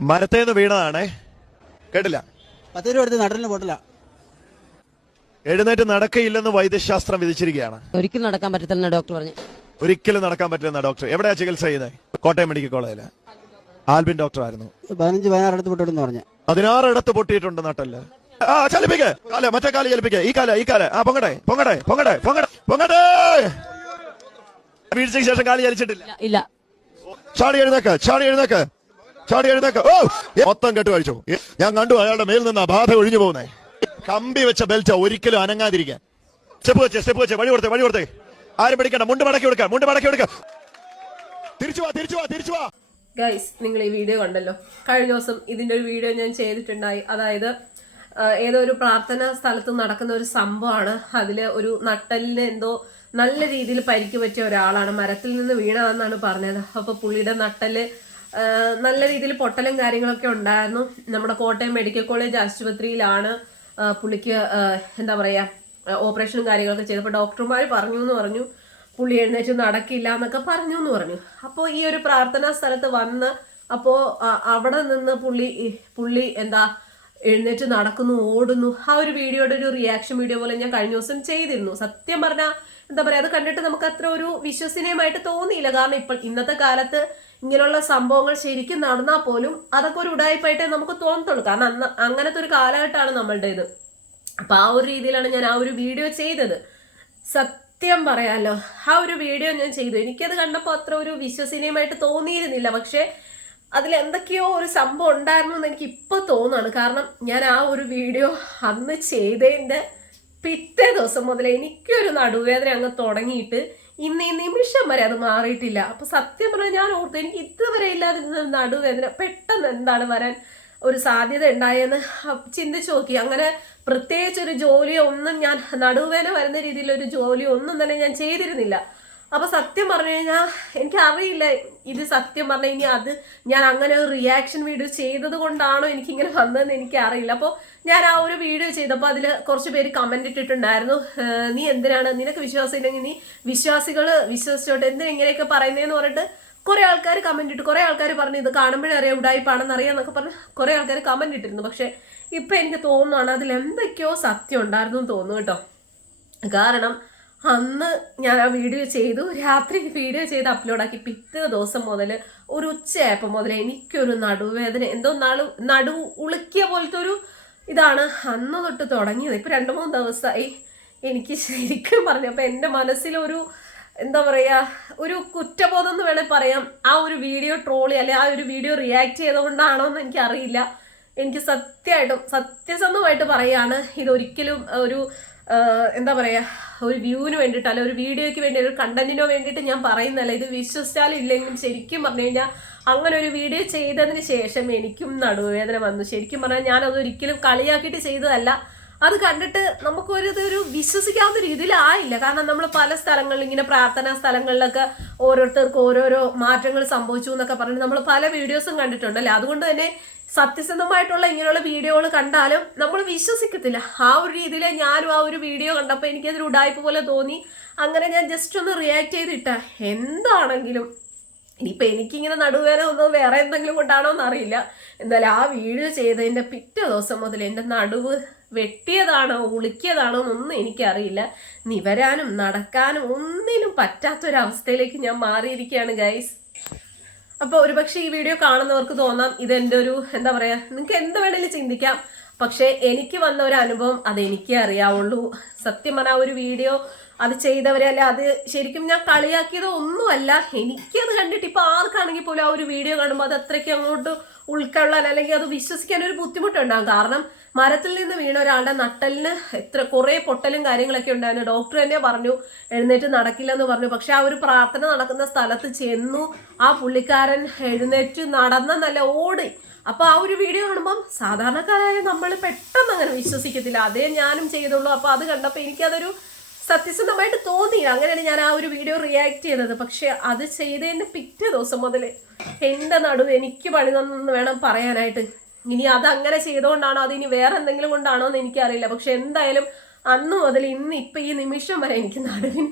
മരത്തേന്ന് വീണതാണേ. കേട്ടില്ല. പത്ത് രൂപ എടുത്ത് നടലിന് പൊട്ടില്ല എഴുന്നേറ്റ് നടക്കയില്ലെന്ന് വൈദ്യശാസ്ത്രം വിധിച്ചിരിക്കുകയാണ്. ഒരിക്കലും നടക്കാൻ പറ്റത്തില്ല ഡോക്ടർ പറഞ്ഞു. ഒരിക്കലും നടക്കാൻ പറ്റില്ലെന്ന ഡോക്ടർ. എവിടെയാ ചികിത്സ ചെയ്യുന്നത് കോട്ടയം മെഡിക്കൽ കോളേജിൽ. ആൽബിൻ ഡോക്ടർ ആയിരുന്നു പതിനഞ്ച് പതിനാറ് പൊട്ടിട്ടു പൊട്ടെന്ന് പറഞ്ഞു. പതിനാറിടത്ത് പൊട്ടിയിട്ടുണ്ട് നട്ടൽ ആ ചലിപ്പിക്കേ. കാൽ മറ്റേ കാൽ ചലിപ്പിക്കേ. ഈ കാല ഈ കാല. ആ പൊങ്ങട്ടെ പൊങ്ങട്ടെ പൊങ്ങട്ടെ പൊങ്ങട്ടെ പൊങ്ങട്ടെ. വീഴ്ചയ്ക്ക് ശേഷം കാൽ ചലിച്ചിട്ടില്ല. ഇല്ല, ഇല്ല. ചാടി എഴുന്നേക്ക് ചാടി എഴുന്നേക്ക്. ചാടി ഓ മൊത്തം കെട്ട് കഴിച്ചു. ഞാൻ കണ്ടു അയാളുടെ മേൽ നിന്ന് ആ ബാധ ഒഴിഞ്ഞു പോകുന്നേ. കമ്പി വെച്ച ബെൽറ്റ് ഒരിക്കലും അനങ്ങാതിരിക്കാൻ. സ്റ്റെപ്പ് വെച്ചേ സ്റ്റെപ്പ് വെച്ചേ വഴി കൊടുത്തേ വഴി കൊടുത്തേ. ആരും പിടിക്കണ്ട. മുണ്ട് മടക്കി കൊടുക്ക മുണ്ട് മടക്കി കൊടുക്ക. തിരിച്ചു വാ തിരിച്ചു വാ തിരിച്ചു വാ. ഗൈസ് നിങ്ങൾ ഈ വീഡിയോ കണ്ടല്ലോ. കഴിഞ്ഞ ദിവസം ഇതിന്റെ ഒരു വീഡിയോ ഞാൻ ചെയ്തിട്ടുണ്ടായി. അതായത് ഏതോ ഒരു പ്രാർത്ഥനാ സ്ഥലത്ത് നടക്കുന്ന ഒരു സംഭവമാണ്. അതിൽ ഒരു നട്ടലിന് എന്തോ നല്ല രീതിയിൽ പരിക്ക് പറ്റിയ ഒരാളാണ്. മരത്തിൽ നിന്ന് വീണതെന്നാണ് പറഞ്ഞത്. അപ്പോൾ പുള്ളിയുടെ നട്ടൽ നല്ല രീതിയിൽ പൊട്ടലും കാര്യങ്ങളൊക്കെ ഉണ്ടായിരുന്നു. നമ്മുടെ കോട്ടയം മെഡിക്കൽ കോളേജ് ആശുപത്രിയിലാണ് പുള്ളിക്ക് എന്താ പറയുക ഓപ്പറേഷനും കാര്യങ്ങളൊക്കെ ചെയ്തപ്പോൾ ഡോക്ടർമാർ പറഞ്ഞു എന്ന് പറഞ്ഞു. പുള്ളി എഴുന്നേറ്റ് നടക്കില്ല എന്നൊക്കെ പറഞ്ഞു എന്ന് പറഞ്ഞു. അപ്പോൾ ഈ ഒരു പ്രാർത്ഥനാ സ്ഥലത്ത് വന്ന് അപ്പോൾ അവിടെ നിന്ന് പുള്ളി പുള്ളി എന്താ എഴുന്നേറ്റ് നടക്കുന്നു ഓടുന്നു. ആ ഒരു വീഡിയോയുടെ ഒരു റിയാക്ഷൻ വീഡിയോ പോലെ ഞാൻ കഴിഞ്ഞ ദിവസം ചെയ്തിരുന്നു. സത്യം പറഞ്ഞാൽ എന്താ പറയാ അത് കണ്ടിട്ട് നമുക്ക് അത്ര ഒരു വിശ്വസനീയമായിട്ട് തോന്നിയില്ല. കാരണം ഇപ്പോൾ ഇന്നത്തെ കാലത്ത് ഇങ്ങനെയുള്ള സംഭവങ്ങൾ ശരിക്കും നടന്നാൽ പോലും അതൊക്കെ ഒരു ഉടായ്പായിട്ടേ നമുക്ക് തോന്നത്തുള്ളൂ. കാരണം അന്ന് അങ്ങനത്തെ ഒരു കാലഘട്ടമാണ് നമ്മളുടേത്. അപ്പൊ ആ ഒരു രീതിയിലാണ് ഞാൻ ആ ഒരു വീഡിയോ ചെയ്തത്. സത്യം പറയാലോ ആ ഒരു വീഡിയോ ഞാൻ ചെയ്തു. എനിക്കത് കണ്ടപ്പോൾ അത്ര ഒരു വിശ്വസനീയമായിട്ട് തോന്നിയിരുന്നില്ല. പക്ഷേ അതിൽ എന്തൊക്കെയോ ഒരു സംഭവം ഉണ്ടായിരുന്നു എന്ന് എനിക്ക് ഇപ്പോൾ തോന്നുകയാണ് കാരണം ഞാൻ ആ ഒരു വീഡിയോ അന്ന് ചെയ്തതിന്റെ പിറ്റേ ദിവസം മുതൽ എനിക്കൊരു നടുവേദന അങ്ങ് തുടങ്ങിയിട്ട് ഇന്ന് ഈ നിമിഷം വരെ അത് മാറിയിട്ടില്ല. അപ്പൊ സത്യം പറഞ്ഞാൽ ഞാൻ ഓർത്തു എനിക്ക് ഇതുവരെ ഇല്ലാതിരുന്ന നടുവേദന പെട്ടെന്ന് എന്താണ് വരാൻ ഒരു സാധ്യത ഉണ്ടായെന്ന് ചിന്തിച്ചു നോക്കി. അങ്ങനെ പ്രത്യേകിച്ച് ഒരു ജോലിയോ ഒന്നും ഞാൻ നടുവേന വരുന്ന രീതിയിലൊരു ജോലിയോ ഒന്നും തന്നെ ഞാൻ ചെയ്തിരുന്നില്ല. അപ്പൊ സത്യം പറഞ്ഞു കഴിഞ്ഞാൽ എനിക്ക് അറിയില്ല ഇത് സത്യം പറഞ്ഞു കഴിഞ്ഞാൽ അത് ഞാൻ അങ്ങനെ ഒരു റിയാക്ഷൻ വീഡിയോ ചെയ്തത് കൊണ്ടാണോ എനിക്കിങ്ങനെ വന്നതെന്ന് എനിക്ക് അറിയില്ല അപ്പോൾ ഞാൻ ആ ഒരു വീഡിയോ ചെയ്തപ്പോൾ അതിൽ കുറച്ച് പേര് കമന്റ് ഇട്ടിട്ടുണ്ടായിരുന്നു. നീ എന്തിനാണ്? നിനക്ക് വിശ്വാസം ഇല്ലെങ്കിൽ നീ വിശ്വാസികൾ വിശ്വസിച്ചോട്ടെ. എന്തിനാ ഇങ്ങനെയൊക്കെ പറയുന്നതെന്ന് പറഞ്ഞിട്ട് കുറെ ആൾക്കാർ കമന്റ് ഇട്ട്. കുറെ ആൾക്കാർ പറഞ്ഞു ഇത് കാണുമ്പോഴേ അറിയാം ഉടായിപ്പാണെന്ന് അറിയാന്നൊക്കെ പറഞ്ഞ് കുറെ ആൾക്കാർ കമന്റ് ഇട്ടിരുന്നു. പക്ഷേ ഇപ്പൊ എനിക്ക് തോന്നുകയാണ് അതിൽ എന്തൊക്കെയോ സത്യം ഉണ്ടായിരുന്നു എന്ന് തോന്നുന്നു കേട്ടോ. കാരണം അന്ന് ഞാൻ ആ വീഡിയോ ചെയ്തു. രാത്രി വീഡിയോ ചെയ്ത് അപ്ലോഡാക്കി പിറ്റേ ദിവസം മുതൽ ഒരു ഉച്ചയായപ്പോൾ മുതൽ എനിക്കൊരു നടുവേദന. എന്തോ നടു നടു ഉളുക്കിയ പോലത്തെ ഒരു ഇതാണ്. അന്ന് തൊട്ട് തുടങ്ങിയത്. ഇപ്പം രണ്ട് മൂന്ന് ദിവസമായി എനിക്ക് ശരിക്കും പറഞ്ഞു അപ്പം എന്റെ മനസ്സിലൊരു എന്താ പറയുക ഒരു കുറ്റബോധം എന്ന് വേണേൽ പറയാം. ആ ഒരു വീഡിയോ ട്രോളി അല്ലെ ആ ഒരു വീഡിയോ റിയാക്ട് ചെയ്തുകൊണ്ടാണോ എന്ന് എനിക്കറിയില്ല. എനിക്ക് സത്യമായിട്ടും സത്യസന്ധമായിട്ട് പറയാണ്. ഇതൊരിക്കലും ഒരു എന്താ പറയുക ഒരു വ്യൂവിന് വേണ്ടിയിട്ട് ഒരു വീഡിയോയ്ക്ക് വേണ്ടി ഒരു കണ്ടന്റിനോ വേണ്ടിയിട്ട് ഞാൻ പറയുന്നല്ല ഇത് വിശ്വസിച്ചാൽ ഇല്ലെങ്കിലും ശരിക്കും പറഞ്ഞു കഴിഞ്ഞാൽ അങ്ങനെ ഒരു വീഡിയോ ചെയ്തതിന് ശേഷം എനിക്കും നടുവേദന വന്നു. ശരിക്കും പറഞ്ഞാൽ ഞാൻ അത് ഒരിക്കലും കളിയാക്കിയിട്ട് ചെയ്തതല്ല. അത് കണ്ടിട്ട് നമുക്കൊരു ഇതൊരു വിശ്വസിക്കാവുന്ന രീതിയിലായില്ല കാരണം നമ്മൾ പല സ്ഥലങ്ങളിൽ ഇങ്ങനെ പ്രാർത്ഥനാ സ്ഥലങ്ങളിലൊക്കെ ഓരോരുത്തർക്ക് ഓരോരോ മാറ്റങ്ങൾ സംഭവിച്ചു എന്നൊക്കെ പറഞ്ഞ് നമ്മൾ പല വീഡിയോസും കണ്ടിട്ടുണ്ടല്ലേ? അതുകൊണ്ട് തന്നെ സത്യസന്ധമായിട്ടുള്ള ഇങ്ങനെയുള്ള വീഡിയോകൾ കണ്ടാലും നമ്മൾ വിശ്വസിക്കത്തില്ല. ആ ഒരു രീതിയിൽ ഞാനും ആ ഒരു വീഡിയോ കണ്ടപ്പോൾ എനിക്കതൊരു ഉടായ്പ പോലെ തോന്നി. അങ്ങനെ ഞാൻ ജസ്റ്റ് ഒന്ന് റിയാക്ട് ചെയ്തിട്ട. എന്താണെങ്കിലും ഇനിയിപ്പോൾ എനിക്കിങ്ങനെ നടുവേദന ഒന്നും വേറെ എന്തെങ്കിലും കൊണ്ടാണോ എന്നറിയില്ല. എന്തായാലും ആ വീഡിയോ ചെയ്തതിന്റെ പിറ്റേ ദിവസം മുതൽ എന്റെ നടുവ് വെട്ടിയതാണോ ഉളുക്കിയതാണോ എന്നൊന്നും എനിക്കറിയില്ല. നിവരാനും നടക്കാനും ഒന്നിനും പറ്റാത്തൊരവസ്ഥയിലേക്ക് ഞാൻ മാറിയിരിക്കുകയാണ് ഗൈസ് അപ്പോൾ ഒരുപക്ഷെ ഈ വീഡിയോ കാണുന്നവർക്ക് തോന്നാം ഇതെന്റെ ഒരു എന്താ പറയുക നിങ്ങൾക്ക് എന്ത് വേണേലും ചിന്തിക്കാം. പക്ഷേ എനിക്ക് വന്ന ഒരു അനുഭവം അത് അറിയാവുള്ളൂ. സത്യം പറഞ്ഞാൽ ഒരു വീഡിയോ അത് ചെയ്തവരെ അല്ല അത് ശരിക്കും ഞാൻ കളിയാക്കിയത് ഒന്നുമല്ല. എനിക്കത് കണ്ടിട്ട് ഇപ്പൊ ആർക്കാണെങ്കിൽ പോലും ആ ഒരു വീഡിയോ കാണുമ്പോൾ അത് അത്രയ്ക്ക് അങ്ങോട്ട് ഉൾക്കൊള്ളാൻ അല്ലെങ്കിൽ അത് വിശ്വസിക്കാൻ ഒരു ബുദ്ധിമുട്ടുണ്ടാകും. കാരണം മരത്തിൽ നിന്ന് വീണ ഒരാളുടെ നട്ടലിന് എത്ര കുറേ പൊട്ടലും കാര്യങ്ങളൊക്കെ ഉണ്ടായിരുന്നു. ഡോക്ടർ തന്നെ പറഞ്ഞു എഴുന്നേറ്റ് നടക്കില്ല എന്ന് പറഞ്ഞു. പക്ഷെ ആ ഒരു പ്രാർത്ഥന നടക്കുന്ന സ്ഥലത്ത് ചെന്നു ആ പുള്ളിക്കാരൻ എഴുന്നേറ്റ് നടന്ന നല്ല ഓടി അപ്പൊ ആ ഒരു വീഡിയോ കാണുമ്പം സാധാരണക്കാരായ നമ്മൾ പെട്ടെന്ന് അങ്ങനെ വിശ്വസിക്കത്തില്ല. അതേ ഞാനും ചെയ്തുള്ളൂ. അപ്പൊ അത് കണ്ടപ്പോൾ എനിക്കതൊരു സത്യസന്ധമായിട്ട് തോന്നി. അങ്ങനെയാണ് ഞാൻ ആ ഒരു വീഡിയോ റിയാക്ട് ചെയ്തത്. പക്ഷെ അത് ചെയ്തതിന്റെ പിറ്റേ ദിവസം മുതൽ എന്റെ നടുവ് എനിക്ക് പണി തന്നെന്ന് വേണം പറയാനായിട്ട്. ഇനി അത് അങ്ങനെ ചെയ്തുകൊണ്ടാണോ? അത് ഇനി വേറെ എന്തെങ്കിലും കൊണ്ടാണോ എന്ന് എനിക്കറിയില്ല. പക്ഷെ എന്തായാലും അന്ന് മുതൽ ഇന്ന് ഇപ്പം ഈ നിമിഷം വരെ എനിക്ക് നടുവിന്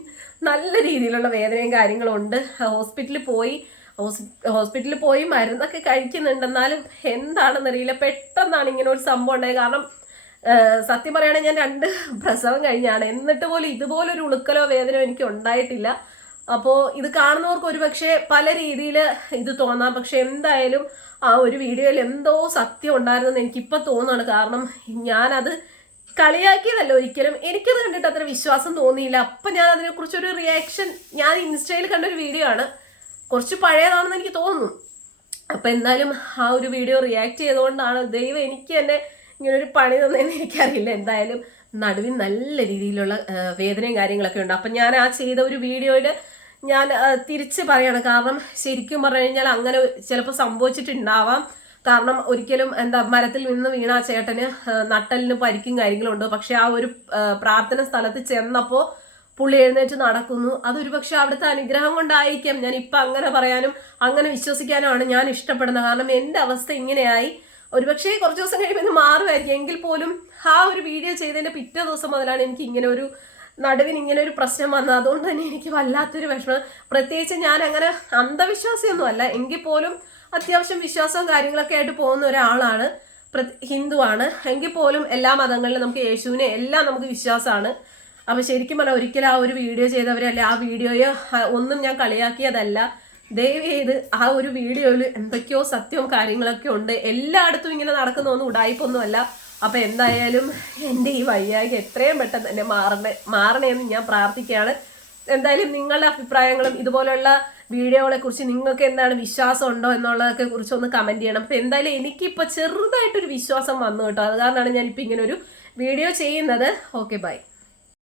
നല്ല രീതിയിലുള്ള വേദനയും കാര്യങ്ങളും ഉണ്ട്. ഹോസ്പിറ്റലിൽ പോയി ഹോസ്പിറ്റലിൽ പോയി മരുന്നൊക്കെ കഴിക്കുന്നുണ്ട്. എന്നാലും എന്താണെന്നറിയില്ല. പെട്ടെന്നാണ് ഇങ്ങനെ ഒരു സംഭവം ഉണ്ടായത്. കാരണം സത്യം പറയുകയാണെങ്കിൽ ഞാൻ രണ്ട് പ്രസവം കഴിഞ്ഞാണ്. എന്നിട്ട് പോലും ഇതുപോലൊരു ഉളുക്കലോ വേദനയോ എനിക്ക് ഉണ്ടായിട്ടില്ല. അപ്പോൾ ഇത് കാണുന്നവർക്ക് ഒരുപക്ഷെ പല രീതിയിൽ ഇത് തോന്നാം. പക്ഷെ എന്തായാലും ആ ഒരു വീഡിയോയിൽ എന്തോ സത്യം ഉണ്ടായിരുന്നെന്ന് എനിക്കിപ്പോൾ തോന്നുകയാണ്. കാരണം ഞാനത് കളിയാക്കിയതല്ല ഒരിക്കലും. എനിക്കത് കണ്ടിട്ട് അത്ര വിശ്വാസം തോന്നിയില്ല. അപ്പം ഞാൻ അതിനെക്കുറിച്ചൊരു റിയാക്ഷൻ ഞാൻ ഇൻസ്റ്റയിൽ കണ്ടൊരു വീഡിയോ ആണ്. കുറച്ച് പഴയതാണെന്ന് എനിക്ക് തോന്നുന്നു. അപ്പം എന്തായാലും ആ ഒരു വീഡിയോ റിയാക്ട് ചെയ്തുകൊണ്ടാണ് ദൈവം എനിക്ക് തന്നെ ഇങ്ങനൊരു പണി തന്നതെന്ന് എനിക്കറിയില്ല. എന്തായാലും നടുവിൽ നല്ല രീതിയിലുള്ള വേദനയും കാര്യങ്ങളൊക്കെ ഉണ്ട്. അപ്പം ഞാൻ ആ ചെയ്ത ഒരു വീഡിയോയിൽ ഞാൻ തിരിച്ച് പറയാണ്. കാരണം ശരിക്കും പറഞ്ഞു കഴിഞ്ഞാൽ അങ്ങനെ ചിലപ്പോൾ സംഭവിച്ചിട്ടുണ്ടാവാം. കാരണം ഒരിക്കലും എന്താ മരത്തിൽ നിന്ന് വീണ ചേട്ടന് നട്ടലിന് പരിക്കും കാര്യങ്ങളും ഉണ്ട്. പക്ഷെ ആ ഒരു പ്രാർത്ഥന സ്ഥലത്ത് ചെന്നപ്പോൾ പുള്ളി എഴുന്നേറ്റ് നടക്കുന്നു. അതൊരു പക്ഷെ അവിടുത്തെ അനുഗ്രഹം കൊണ്ടായിരിക്കാം. ഞാൻ ഇപ്പം അങ്ങനെ പറയാനും അങ്ങനെ വിശ്വസിക്കാനുമാണ് ഞാൻ ഇഷ്ടപ്പെടുന്നത്. കാരണം എന്റെ അവസ്ഥ ഇങ്ങനെയായി. ഒരുപക്ഷെ കുറച്ച് ദിവസം കഴിയുമ്പോൾ ഇത് മാറുമായിരിക്കും. എങ്കിൽ പോലും ആ ഒരു വീഡിയോ ചെയ്തതിന്റെ പിറ്റേ ദിവസം മുതലാണ് എനിക്ക് ഇങ്ങനെ ഒരു നടുവിന് ഇങ്ങനെ ഒരു പ്രശ്നം വന്നത്. അതുകൊണ്ട് തന്നെ എനിക്ക് വല്ലാത്തൊരു വിഷമം. പ്രത്യേകിച്ച് ഞാൻ അങ്ങനെ അന്ധവിശ്വാസിയൊന്നും അല്ല. എങ്കിൽ പോലും അത്യാവശ്യം വിശ്വാസവും കാര്യങ്ങളൊക്കെ ആയിട്ട് പോകുന്ന ഒരാളാണ്. ഹിന്ദുവാണ്. എങ്കിൽ പോലും എല്ലാ മതങ്ങളിലും നമുക്ക് യേശുവിനെ എല്ലാം നമുക്ക് വിശ്വാസമാണ്. അപ്പൊ ശരിക്കും പറഞ്ഞാൽ ഒരിക്കലും ആ ഒരു വീഡിയോ ചെയ്തവരല്ല ആ വീഡിയോയെ ഒന്നും ഞാൻ കളിയാക്കിയതല്ല. ദയവ് ചെയ്ത് ആ ഒരു വീഡിയോയിൽ എന്തൊക്കെയോ സത്യവും കാര്യങ്ങളൊക്കെ ഉണ്ട്. എല്ലായിടത്തും ഇങ്ങനെ നടക്കുന്നൊന്നും ഉടായ്പൊന്നുമല്ല അപ്പൊ എന്തായാലും എന്റെ ഈ വയ്യായ്ക എത്രയും പെട്ടെന്ന് തന്നെ മാറണേ മാറണേന്ന് ഞാൻ പ്രാർത്ഥിക്കുകയാണ്. എന്തായാലും നിങ്ങളുടെ അഭിപ്രായങ്ങളും ഇതുപോലെയുള്ള വീഡിയോകളെ കുറിച്ച് നിങ്ങൾക്ക് എന്താണ് വിശ്വാസം ഉണ്ടോ എന്നുള്ളതൊക്കെ കുറിച്ച് ഒന്ന് കമന്റ് ചെയ്യണം. അപ്പൊ എന്തായാലും എനിക്കിപ്പോൾ ചെറുതായിട്ടൊരു വിശ്വാസം വന്നു കേട്ടോ. അത് കാരണമാണ് ഞാനിപ്പോൾ ഇങ്ങനെ ഒരു വീഡിയോ ചെയ്യുന്നത്. Okay bye